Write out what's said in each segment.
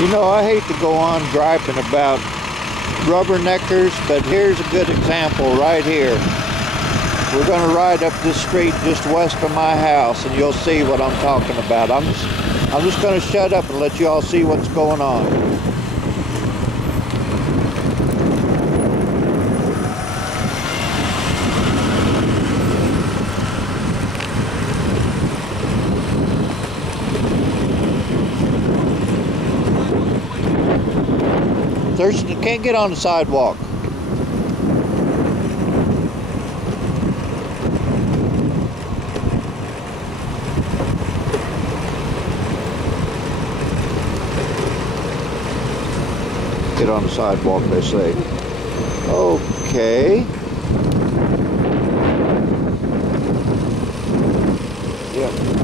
You know, I hate to go on griping about rubberneckers, but here's a good example right here. We're going to ride up this street just west of my house, and you'll see what I'm talking about. I'm just going to shut up and let you all see what's going on. Thurston can't get on the sidewalk. Get on the sidewalk, they say. Okay. Yep.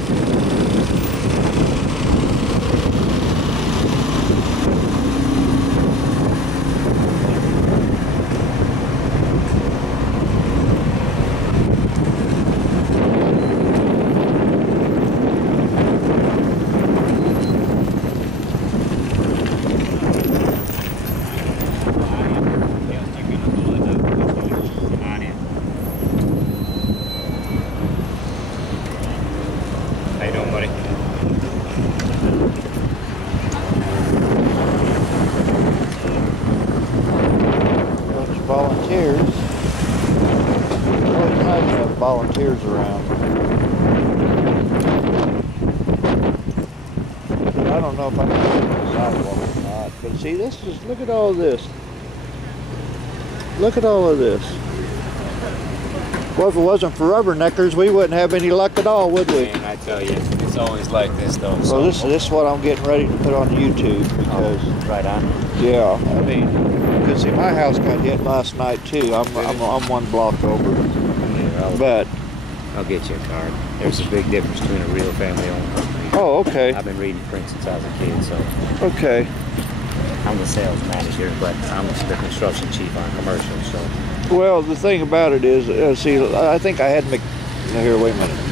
How you doing, buddy? Bunch of volunteers. Always nice to have volunteers around. But I don't know if I can get on the sidewalk or not. But see, look at all this. Look at all of this. Well, if it wasn't for rubberneckers, we wouldn't have any luck at all, would we? Man, I tell you, it's always like this, though. Well, this is what I'm getting ready to put on YouTube because, right on. yeah, I mean, because see, my house got hit last night too. I'm one block over, Yeah, but I'll get you a card. There's a big difference between a real family-owned company. oh, okay, I've been reading print since I was a kid, so okay. I'm the sales manager, but I'm the construction chief on commercial, so. Well, the thing about it is, see, I think I had here, wait a minute.